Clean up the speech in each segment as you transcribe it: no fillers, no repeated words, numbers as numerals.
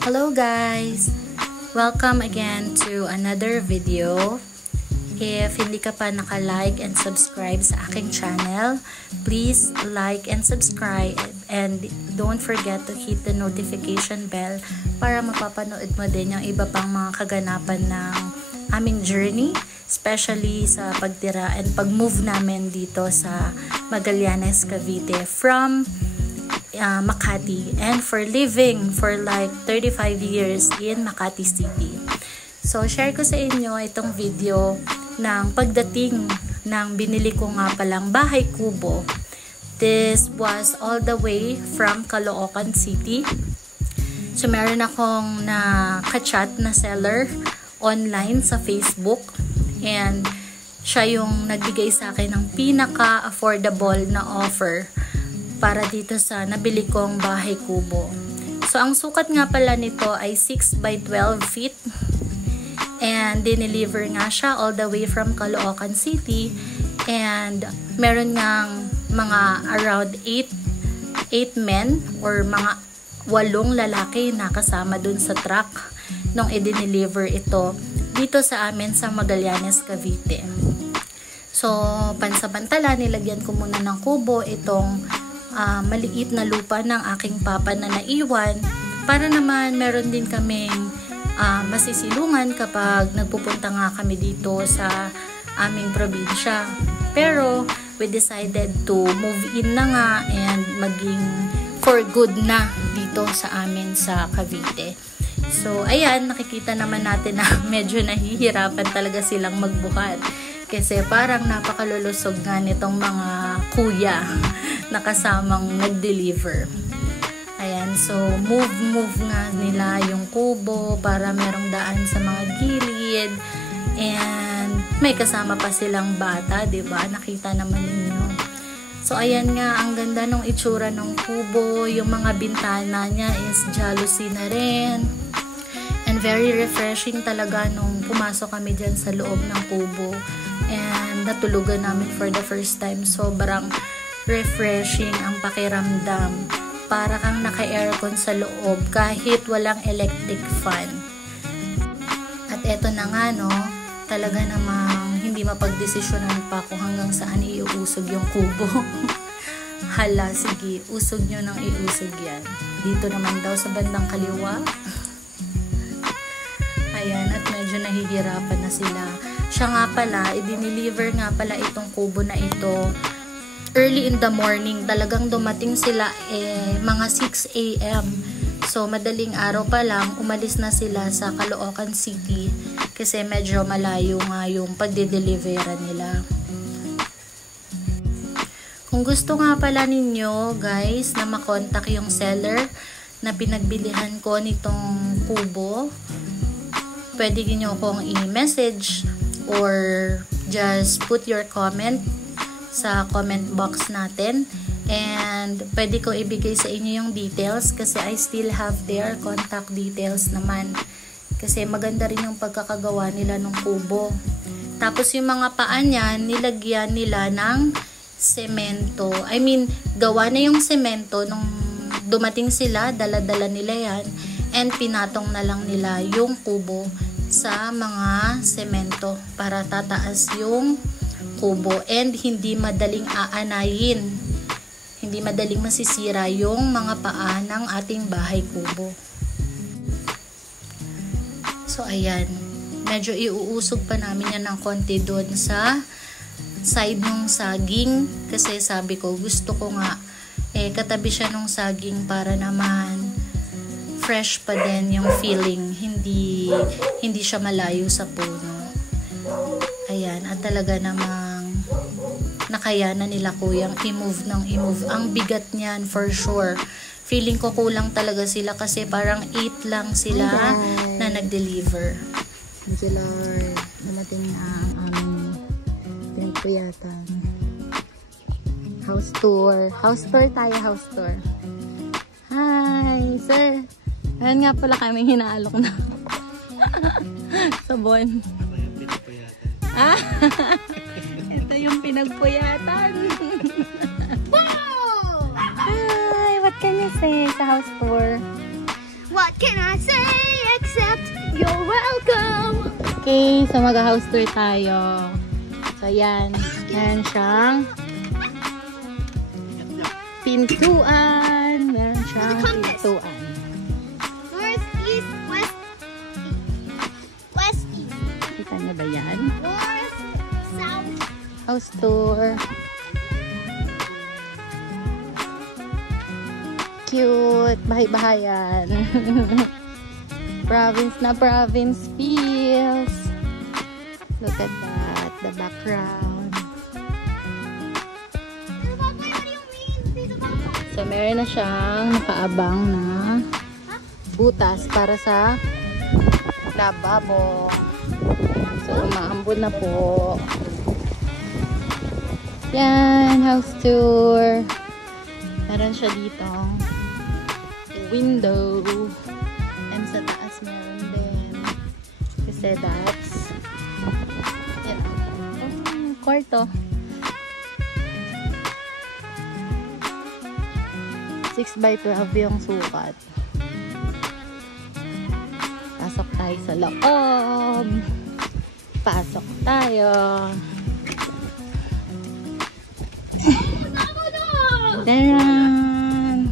Hello guys! Welcome again to another video. If hindi ka pa naka-like and subscribe sa aking channel, please like and subscribe and don't forget to hit the notification bell para mapapanood mo din yung iba pang mga kaganapan ng aming journey, especially sa pagtira and pag-move namin dito sa Magallanes, Cavite from Makati, and for living for like 35 years in Makati City. So share ko sa inyo itong video ng pagdating ng binili ko nga palang bahay kubo. This was all the way from Caloocan City. So meron akong na-chat na seller online sa Facebook, and siya yung nagbigay sa akin ng pinaka-affordable na offer para dito sa nabili kong bahay kubo. So ang sukat nga pala nito ay 6 by 12 feet. And dineliver nga siya all the way from Caloocan City. And meron ngang mga around 8 men or mga 8 lalaki na kasama dun sa truck nung i-deliver ito dito sa amin sa Magallanes, Cavite. So pansamantala nilagyan ko muna ng kubo itong maliit na lupa ng aking papa na naiwan para naman meron din kaming masisilungan kapag nagpupunta nga kami dito sa aming probinsya. Pero we decided to move in na nga and maging for good na dito sa amin sa Cavite. So ayan, nakikita naman natin na medyo nahihirapan talaga silang magbuhat kasi parang napakalulusog nga nitong mga kuya na kasamang nag-deliver. Ayan, so move nga nila yung kubo para merong daan sa mga gilid, and may kasama pa silang bata, 'di ba? Nakita naman ninyo. So ayan nga, ang ganda ng itsura ng kubo, yung mga bintana niya is jalousie na rin. And very refreshing talaga nung pumasok kami dyan sa loob ng kubo and natulugan namin for the first time. Sobrang refreshing ang pakiramdam. Para kang naka-aircon sa loob kahit walang electric fan. At eto na nga no, talaga namang hindi mapagdesisyonan pa kung hanggang saan iuusog yung kubo. Hala, sige, usog nyo nang iusog yan. Dito naman daw sa bandang kaliwa. Ayan, at medyo nahihirapan na sila. Siya nga pala, i-deliver nga pala itong kubo na ito early in the morning. Talagang dumating sila mga 6 AM. So madaling araw pa lang umalis na sila sa Caloocan City kasi medyo malayo nga yung pagde-deliveran nila. Kung gusto nga pala ninyo guys na makontak yung seller na pinagbilihan ko nitong kubo, pwede nyo kong i-message or just put your comment sa comment box natin, and pwede ko ibigay sa inyo yung details kasi I still have their contact details naman kasi maganda rin yung pagkakagawa nila ng kubo. Tapos yung mga paa niyan, nilagyan nila ng semento. I mean, gawa na yung semento nung dumating sila, dala-dala nila yan, and pinatong na lang nila yung kubo sa mga semento para tataas yung kubo and hindi madaling aanayin, hindi madaling masisira yung mga paa ng ating bahay kubo. So ayan, medyo iuusog pa namin yan ng konti doon sa side ng saging kasi sabi ko gusto ko nga katabi siya ng saging para naman fresh pa din yung feeling, hindi siya malayo sa puno. Ayan, at talaga namang nakayanan nila kuyang i-move ang bigat niyan for sure. Feeling ko kulang talaga sila kasi parang 8 lang sila na nag-deliver. Sila dumating na ang aming pinagpuyatan. House tour tayo, house tour. Hi sir, ayun nga pala kami hinaalok na sabon. Ito yung pinagpuyatan. Wow! Hi, what can you say sa house tour? What can I say except you're welcome? Okay, so mag-house tour tayo. So, yan. Meron siyang pintuan. Meron siyang pintuan. North, east, west, west, east. Kita niyo ba yan? North, south. House tour. Cute. Bahay-bahayan. Province na province feels. Look at that. The background. So, meron na siyang nakaabang na butas para sa lababo. So, umaambon na po. Yan, house tour. Meron siya dito window. And sa taas meron din. Kasi that's yan, kwarto. 6x12 yung sukat. Pasok tayo sa loob. Pasok tayo. Daran!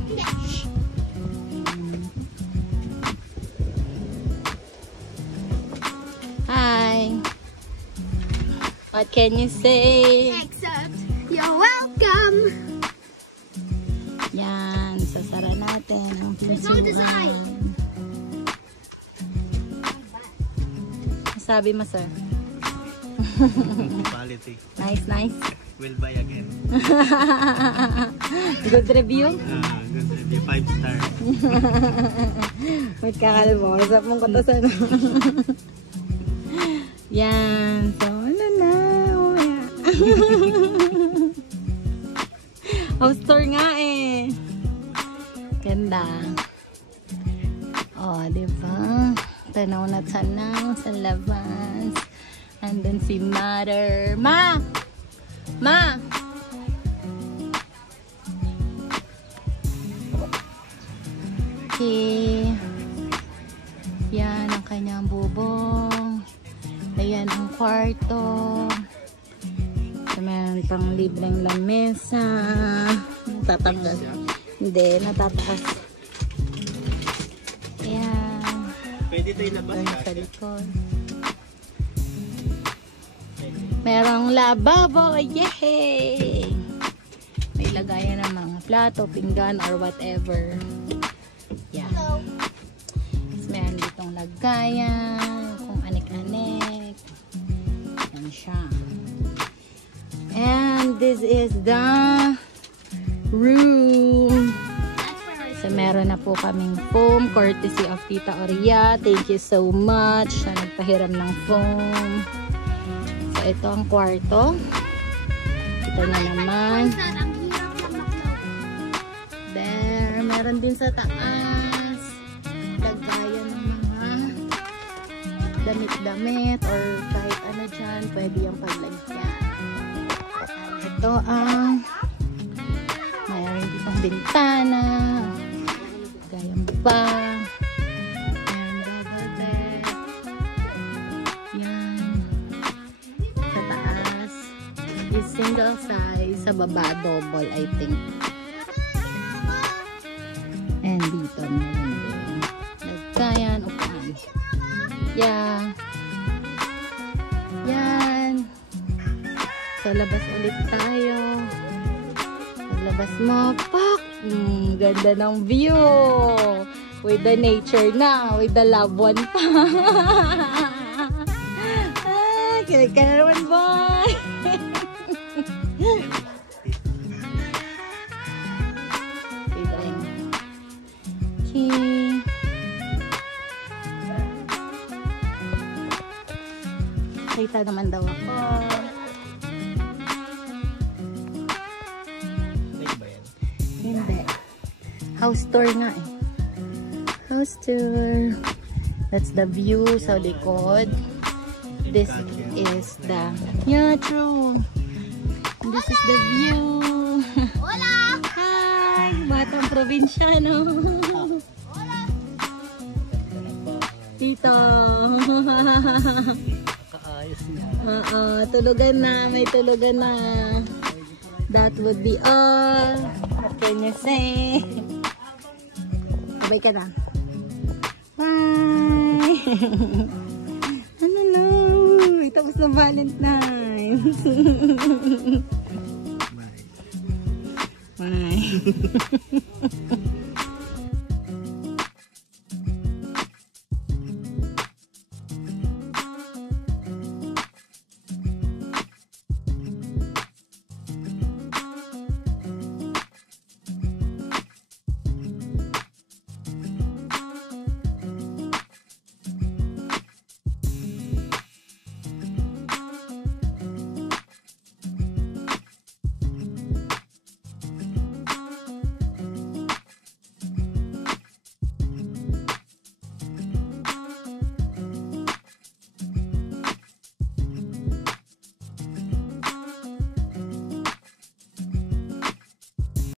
Hi! What can you say? Except you're welcome. Yan, sasara natin ang There's no design. Sabi mo, sir? Quality. Nice, nice. Will buy again. Good review? Good review. 5 star. May kakalbo. Isap mong katasan. Yan. So, ano na? Umaya. House tour nga eh. Ganda. Oh, diba? Tanaw na tanaw sa labas. Andun si Mother. Ma! Ma! Okay. Yan ang kanyang bubong. Ayan ang kwarto. So, meron pang libreng lamesa. Tatanggal. Hindi, natataas. Ayan. Pwede tayo na Doon sa likod. Merong lababo. Yay! May lagayan ng mga plato, pinggan, or whatever. Yeah. Tapos meron ditong lagayan. Kung anik-anik. Yan siya. And this is the room. So meron na po kaming foam courtesy of Tita Oria. Thank you so much na nagpahiram ng foam. So ito ang kwarto. Ito na naman. There. Meron din sa taas. Lagayan ng mga damit-damit or kahit ano dyan. Pwede yung paglagyan. Ito ang mayroon ditong bintana. Gayang pa. Meron double bed. Yan. Sa taas is single size. Sa baba double, I think. And dito meron din. Lagayan, upuan. Yeah. Yan. So labas ulit tayo. Paglabas mo, pak! Ganda ng view! With the nature na, with the loved one pa. Kilig ka na naman, boy! Okay. Kita naman daw ako. Hindi. House tour nga eh. House tour. That's the view sa likod. This is the... Yeah, true. This is the view. Hola! Hi! Batang probinsyano. Tito. Kaayos niya. Oo, tulugan na. May tulugan na. That would be all. What can you say? Sabay ka na. Bye! Ano na? Tapos na Valentine's. Bye. Bye.